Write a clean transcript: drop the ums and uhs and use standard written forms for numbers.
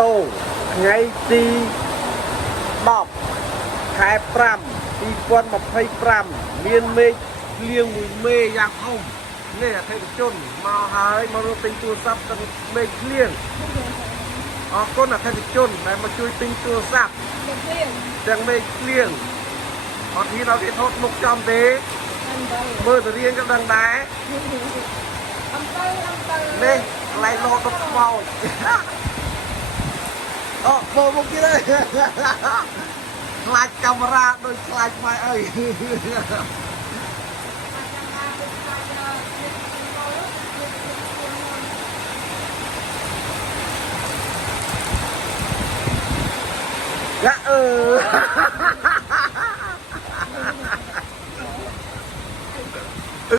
តូថ្ងៃទី10 ខែ 5 2025 មានមេឃភ្លៀងមួយមេយ៉ាងធំនេះអតិថិជនមកហើយមករកទិញទូរស័ព្ទទាំងមេឃភ្លៀងអរគុណអតិថិជនដែលមកជួយទិញទូរស័ព្ទទាំងមេឃភ្លៀងអត់ហ៊ានឲ្យគេថតមុខចំទេមើលទៅរៀងក៏ដឹងដែរនេះកន្លែងលោដុតខ្មោចអូមើលមុខទៀតហើយខ្លាចកាមេរ៉ាដូចខ្លាចម៉ែអើយយ៉ា